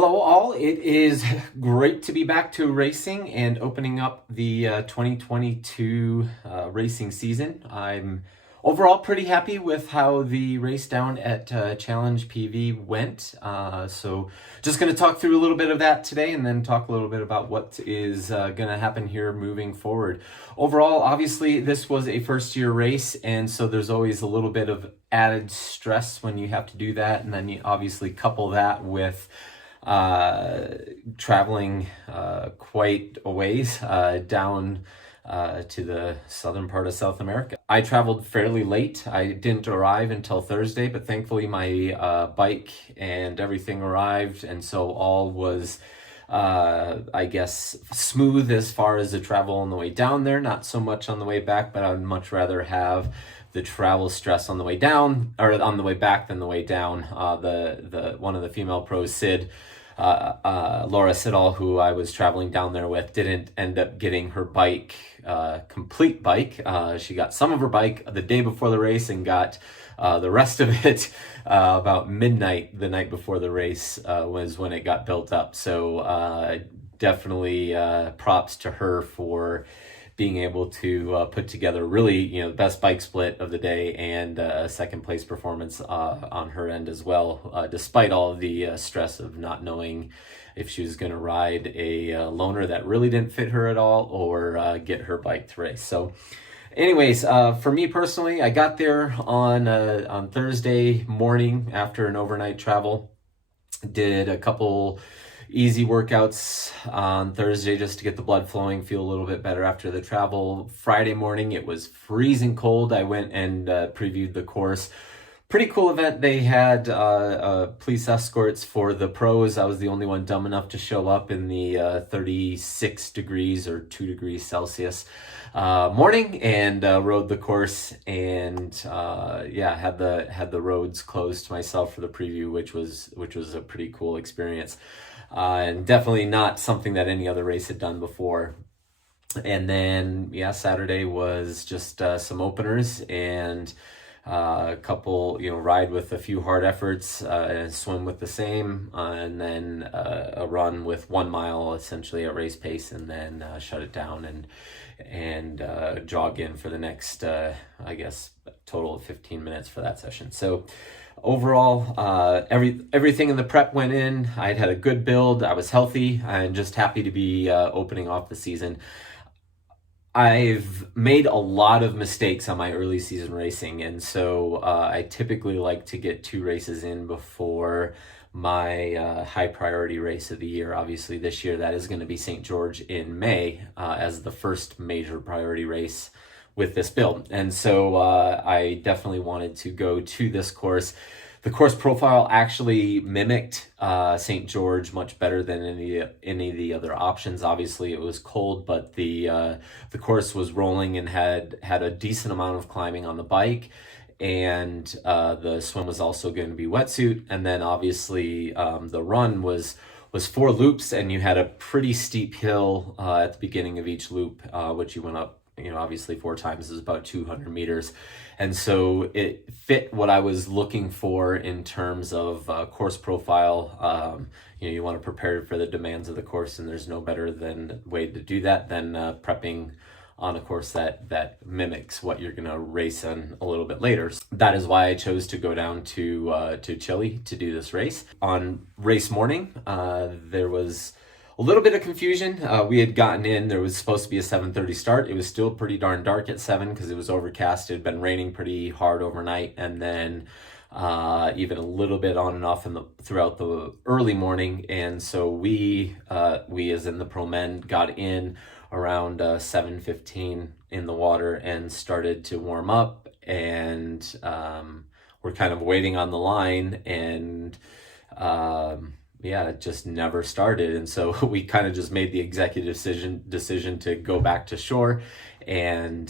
Hello all, it is great to be back to racing and opening up the 2022 racing season. I'm overall pretty happy with how the race down at Challenge PV went. So just going to talk through a little bit of that today and then talk a little bit about what is going to happen here moving forward. Overall, obviously this was a first year race, and so there's always a little bit of added stress when you have to do that, and then you obviously couple that with traveling quite a ways down to the southern part of South America. I traveled fairly late. I didn't arrive until Thursday, but thankfully my bike and everything arrived, and so all was I guess smooth as far as the travel on the way down there. Not so much on the way back, but I would much rather have the travel stress on the way down or on the way back than the way down. The one of the female pros, Sid, Laura Siddall, who I was traveling down there with, didn't end up getting her bike, complete bike. She got some of her bike the day before the race and got the rest of it about midnight the night before the race was when it got built up. So definitely props to her for being able to put together really, the best bike split of the day and a second place performance on her end as well, despite all of the stress of not knowing if she was going to ride a loaner that really didn't fit her at all or get her bike to race. So anyways, for me personally, I got there on Thursday morning after an overnight travel, did a couple easy workouts on Thursday just to get the blood flowing, feel a little bit better after the travel. Friday morning, it was freezing cold. I went and previewed the course. Pretty cool event. They had police escorts for the pros. I was the only one dumb enough to show up in the 36 degrees or 2 degrees Celsius morning and rode the course, and had the roads closed to myself for the preview, which was a pretty cool experience. And definitely not something that any other race had done before. And then, Saturday was just some openers and a couple, ride with a few hard efforts, swim with the same, and then a run with 1 mile, essentially at race pace, and then shut it down and jog in for the next, total of 15 minutes for that session. So overall, everything in the prep went in. I'd had a good build. I was healthy and just happy to be opening off the season. I've made a lot of mistakes on my early season racing, and so I typically like to get 2 races in before my high priority race of the year. Obviously this year that is going to be St. George in May as the first major priority race with this build. And so I definitely wanted to go to this course. The course profile actually mimicked St. George much better than any of the other options. Obviously it was cold, but the course was rolling and had a decent amount of climbing on the bike, and the swim was also going to be wetsuit. And then obviously the run was 4 loops, and you had a pretty steep hill at the beginning of each loop, which you went up obviously 4 times, is about 200 meters. And so it fit what I was looking for in terms of course profile. You want to prepare for the demands of the course, and there's no better way to do that than prepping on a course that mimics what you're going to race on a little bit later. That is why I chose to go down to Chile to do this race. On race morning, there was a little bit of confusion. We had gotten in, there was supposed to be a 7:30 start. It was still pretty darn dark at 7 because it was overcast. It had been raining pretty hard overnight, and then even a little bit on and off throughout the early morning. And so we as in the pro men got in around 7:15 in the water and started to warm up, and we're kind of waiting on the line, and it just never started. And so we kind of just made the executive decision to go back to shore and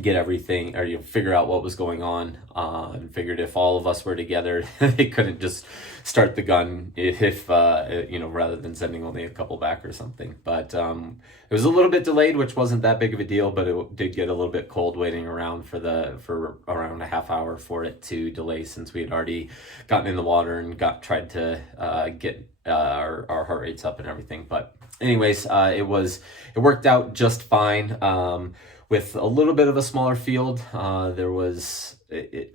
get everything, or figure out what was going on, and figured if all of us were together, they couldn't just start the gun if rather than sending only a couple back or something. But it was a little bit delayed, which wasn't that big of a deal, but it did get a little bit cold waiting around for around a half hour for it to delay, since we had already gotten in the water and tried to get our heart rates up and everything. But anyways, it worked out just fine. With a little bit of a smaller field, there was a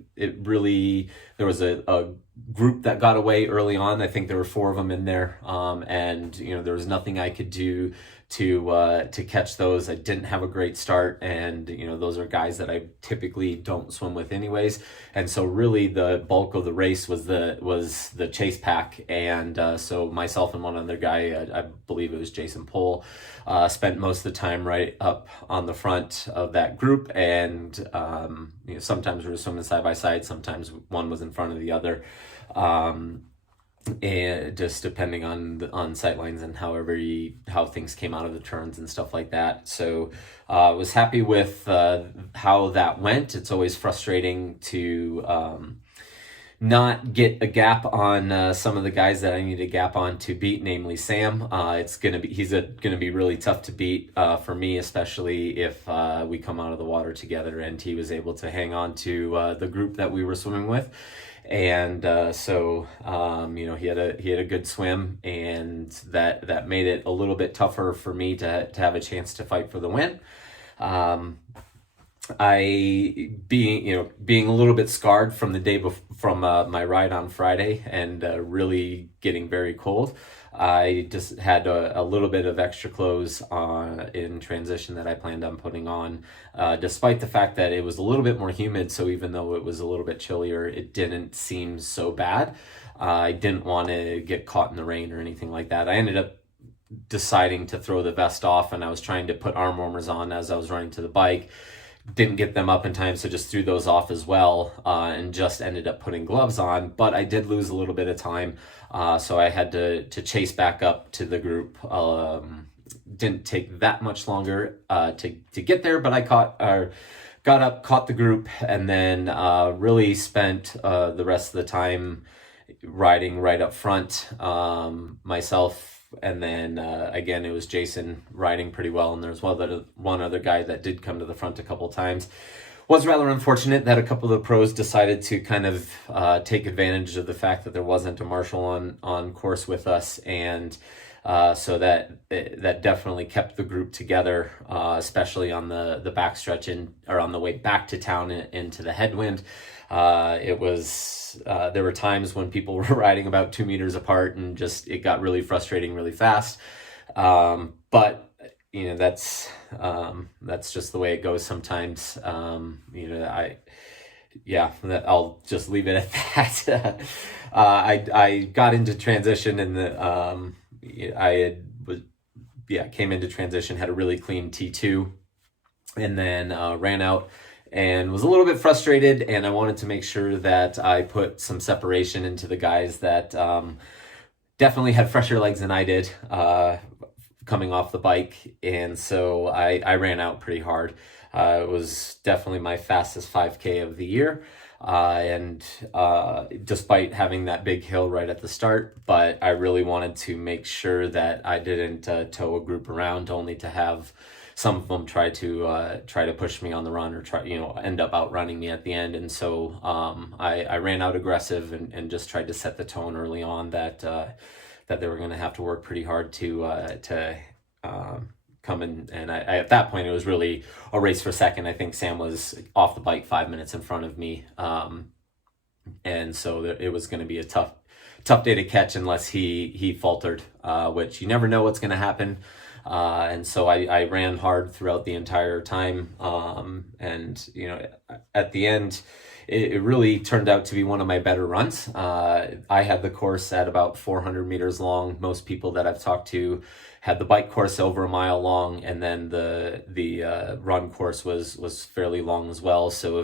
group that got away early on. I think there were 4 of them in there, and there was nothing I could do to catch those. I didn't have a great start, and those are guys that I typically don't swim with anyways. And so really the bulk of the race was the chase pack, and so myself and one other guy, I believe it was Jason Pohl, spent most of the time right up on the front of that group, and sometimes we were swimming side by side, sometimes one was in front of the other, and just depending on sight lines and how things came out of the turns and stuff like that. So I was happy with how that went. It's always frustrating to not get a gap on some of the guys that I need a gap on to beat, namely Sam. He's gonna be really tough to beat for me, especially if we come out of the water together, and he was able to hang on to the group that we were swimming with. And so he had a good swim, and that made it a little bit tougher for me to have a chance to fight for the win. I being a little bit scarred from the day from my ride on Friday, and really getting very cold, I just had a little bit of extra clothes in transition that I planned on putting on, despite the fact that it was a little bit more humid. So even though it was a little bit chillier, it didn't seem so bad. I didn't want to get caught in the rain or anything like that. I ended up deciding to throw the vest off, and I was trying to put arm warmers on as I was running to the bike. Didn't get them up in time, so just threw those off as well, and just ended up putting gloves on. But I did lose a little bit of time, so I had to chase back up to the group. Didn't take that much longer to get there, but I got up, caught the group, and then really spent the rest of the time riding right up front myself. And then again, it was Jason riding pretty well, and there's one other guy that did come to the front a couple times. Was rather unfortunate that a couple of the pros decided to kind of take advantage of the fact that there wasn't a marshal on course with us, and so that definitely kept the group together, especially on the backstretch or on the way back to town into the headwind. There were times when people were riding about 2 meters apart, and just it got really frustrating really fast. But that's just the way it goes sometimes. I'll just leave it at that. I got into transition, and came into transition, had a really clean T2, and then ran out and was a little bit frustrated, and I wanted to make sure that I put some separation into the guys that definitely had fresher legs than I did coming off the bike. And so I ran out pretty hard. It was definitely my fastest 5K of the year, and despite having that big hill right at the start, but I really wanted to make sure that I didn't tow a group around, only to have some of them try to push me on the run, or end up outrunning me at the end. And so I ran out aggressive and just tried to set the tone early on that they were going to have to work pretty hard to come in. And I at that point, it was really a race for second. I think Sam was off the bike 5 minutes in front of me, and so it was going to be a tough day to catch unless he faltered, which you never know what's going to happen. And so I ran hard throughout the entire time. And at the end, it really turned out to be one of my better runs. I had the course at about 400 meters long. Most people that I've talked to had the bike course over a mile long, and then the run course was fairly long as well. So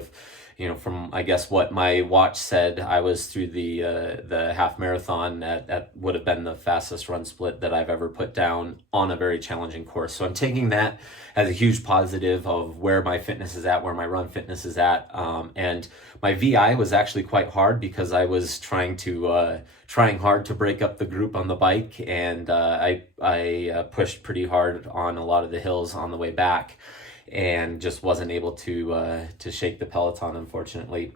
from I guess what my watch said, I was through the half marathon at would have been the fastest run split that I've ever put down on a very challenging course. So I'm taking that as a huge positive of where my fitness is at, where my run fitness is at. And my VI was actually quite hard because I was trying hard to break up the group on the bike, and I pushed pretty hard on a lot of the hills on the way back, and just wasn't able to shake the peloton, unfortunately.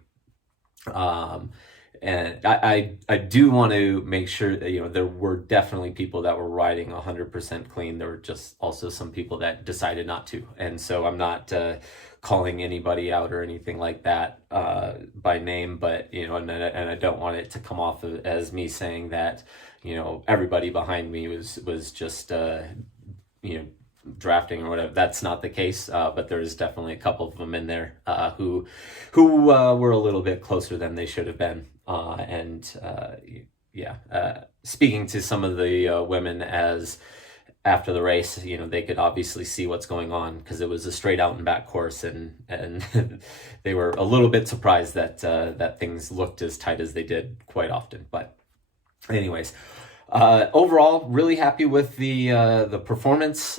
And I do want to make sure that, there were definitely people that were riding 100% clean. There were just also some people that decided not to. And so I'm not calling anybody out or anything like that by name, but, and I don't want it to come off as me saying that, everybody behind me was just, drafting or whatever. That's not the case, but there's definitely a couple of them in there who were a little bit closer than they should have been. Speaking to some of the women as after the race, they could obviously see what's going on because it was a straight out and back course, and they were a little bit surprised that things looked as tight as they did quite often. But anyways, overall, really happy with the performance.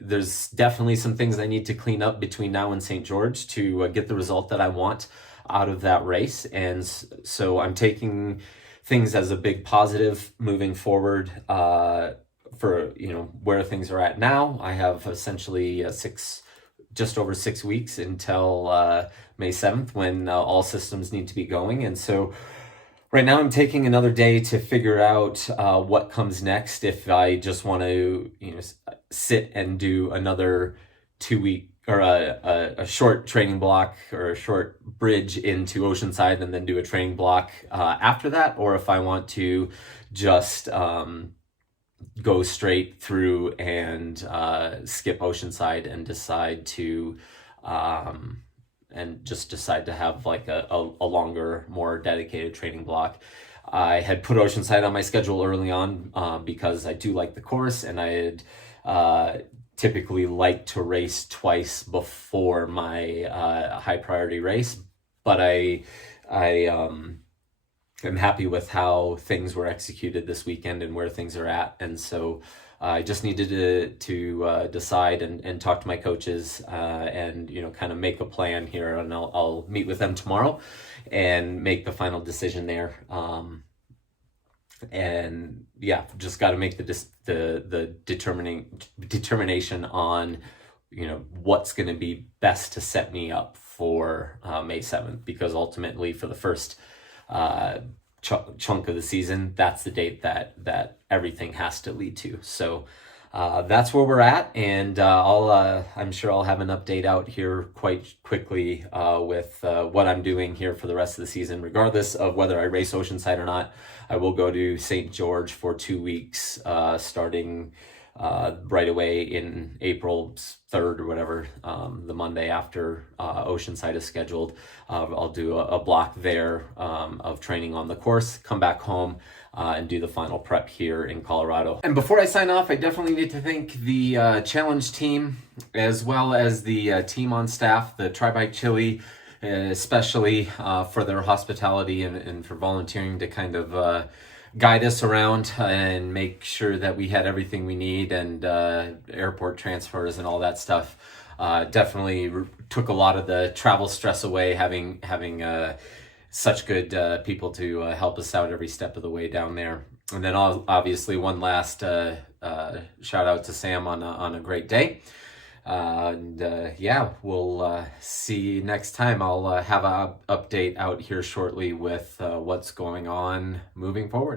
There's definitely some things I need to clean up between now and St. George to get the result that I want out of that race. And so I'm taking things as a big positive moving forward for, where things are at now. I have essentially just over 6 weeks until May 7th when all systems need to be going. And so right now I'm taking another day to figure out what comes next. If I just want to, sit and do another 2-week or a short training block or a short bridge into Oceanside and then do a training block after that, or if I want to just go straight through and skip Oceanside and decide to have like a longer, more dedicated training block. I had put Oceanside on my schedule early on because I do like the course, and I had typically like to race twice before my high priority race, but I am happy with how things were executed this weekend and where things are at. And so I just needed to decide and talk to my coaches and kind of make a plan here, and I'll meet with them tomorrow and make the final decision there. And yeah, just got to make the determination on what's going to be best to set me up for May 7th, because ultimately for the first chunk of the season, that's the date that everything has to lead to. So that's where we're at, and I'm sure I'll have an update out here quite quickly with what I'm doing here for the rest of the season. Regardless of whether I race Oceanside or not, I will go to St. George for 2 weeks, starting right away in April 3rd or whatever, the Monday after Oceanside is scheduled. I'll do a block there of training on the course, come back home, and do the final prep here in Colorado. And before I sign off, I definitely need to thank the challenge team, as well as the team on staff, the Tri-Bike Chili, especially for their hospitality and for volunteering to kind of guide us around and make sure that we had everything we need, and airport transfers and all that stuff. Definitely took a lot of the travel stress away, having such good people to help us out every step of the way down there. And then obviously one last shout out to Sam on a great day. We'll see you next time. I'll have an update out here shortly with what's going on moving forward.